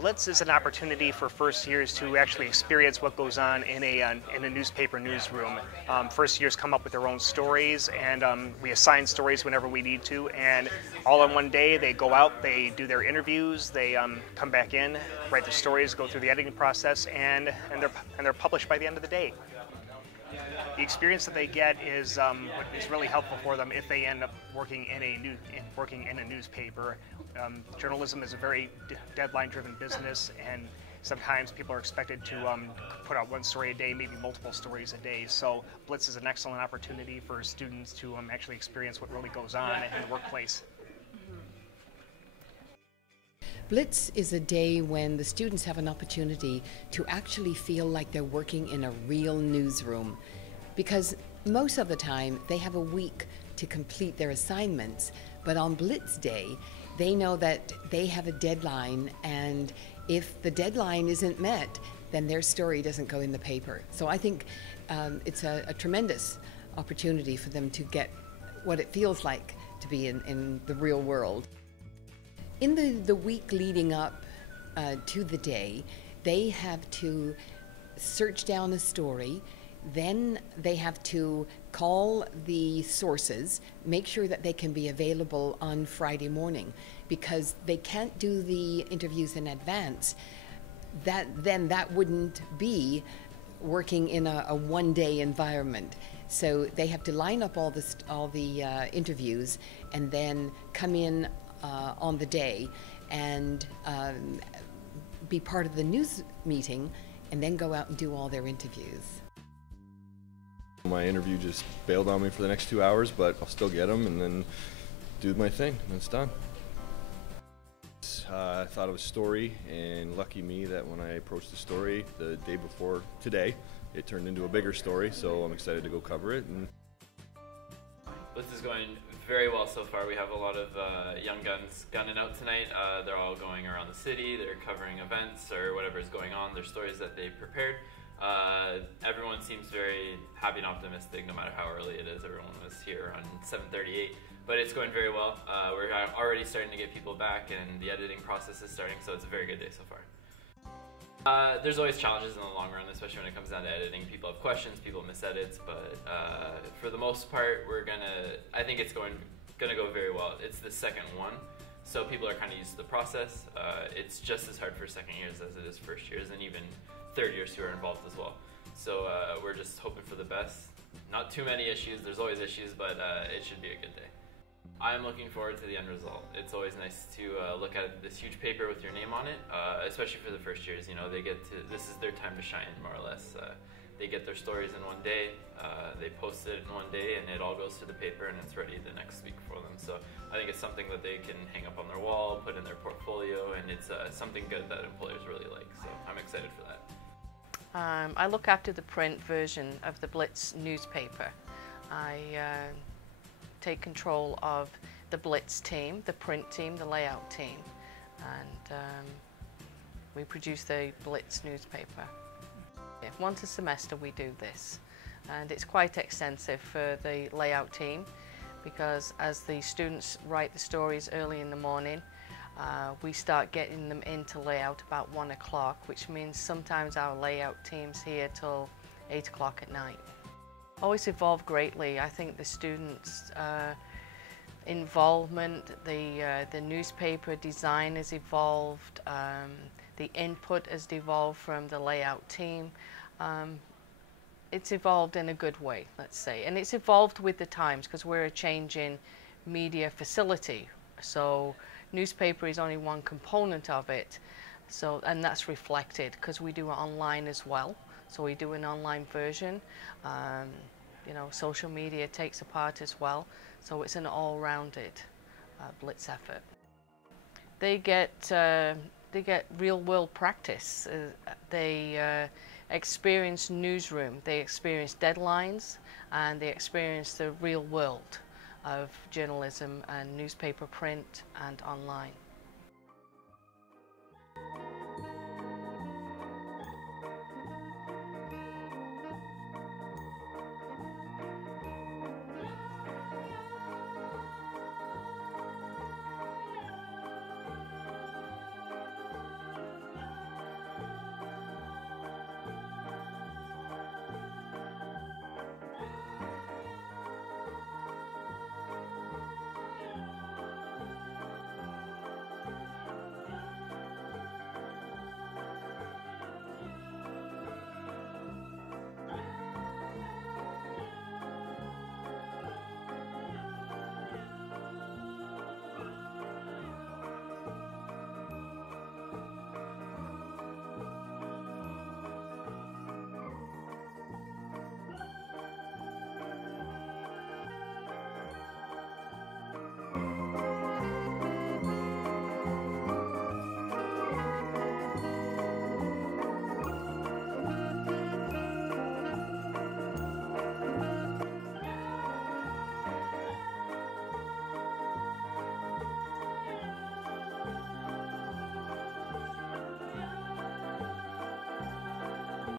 Blitz is an opportunity for first years to actually experience what goes on in a newspaper newsroom. First years come up with their own stories, and we assign stories whenever we need to, and all in one day they go out, they do their interviews, they come back in, write their stories, go through the editing process, and they're published by the end of the day. The experience that they get is what is really helpful for them if they end up working in a newspaper. Journalism is a very deadline-driven business, and sometimes people are expected to put out one story a day, maybe multiple stories a day. So Blitz is an excellent opportunity for students to actually experience what really goes on in the workplace. Blitz is a day when the students have an opportunity to actually feel like they're working in a real newsroom, because most of the time they have a week to complete their assignments, but on Blitz Day they know that they have a deadline, and if the deadline isn't met, then their story doesn't go in the paper. So I think it's a tremendous opportunity for them to get what it feels like to be in the real world. In the week leading up to the day, they have to search down a story, then they have to call the sources, make sure that they can be available on Friday morning, because they can't do the interviews in advance. Then that wouldn't be working in a one-day environment. So they have to line up all the interviews and then come in on the day and be part of the news meeting, and then go out and do all their interviews. My interview just bailed on me for the next 2 hours, but I'll still get them and then do my thing, and it's done. I thought of a story, and lucky me that when I approached the story the day before today, it turned into a bigger story, so I'm excited to go cover it. And Blitz is going very well so far. We have a lot of young guns gunning out tonight. They're all going around the city, they're covering events or whatever is going on, their stories that they prepared. Everyone seems very happy and optimistic no matter how early it is. Everyone was here on 7:38, but it's going very well. We're already starting to get people back, and the editing process is starting, so it's a very good day so far. There's always challenges in the long run, especially when it comes down to editing. People have questions, people miss edits, but for the most part, I think it's gonna go very well. It's the second one, so people are kind of used to the process. It's just as hard for second years as it is first years, and even third years who are involved as well. So we're just hoping for the best. Not too many issues, there's always issues, but it should be a good day. I'm looking forward to the end result. It's always nice to look at this huge paper with your name on it, especially for the first years. You know, this is their time to shine, more or less. They get their stories in one day, they post it in one day, and it all goes to the paper, and it's ready the next week for them. So I think it's something that they can hang up on their wall, put in their portfolio, and it's something good that employers really like. So I'm excited for that. I look after the print version of the Blitz newspaper. I take control of the Blitz team, the print team, the layout team, and we produce the Blitz newspaper. Once a semester we do this, and it's quite extensive for the layout team, because as the students write the stories early in the morning, we start getting them into layout about 1 o'clock, which means sometimes our layout team's here till 8 o'clock at night. Oh, it's evolved greatly. I think the students' involvement, the newspaper design has evolved, the input has evolved from the layout team. It's evolved in a good way, let's say, and it's evolved with the times, because we're a changing media facility. So newspaper is only one component of it, and that's reflected because we do it online as well. So we do an online version. You know, social media takes a part as well. So it's an all-rounded Blitz effort. They get real-world practice. They experience newsroom. They experience deadlines, and they experience the real world of journalism and newspaper, print, and online.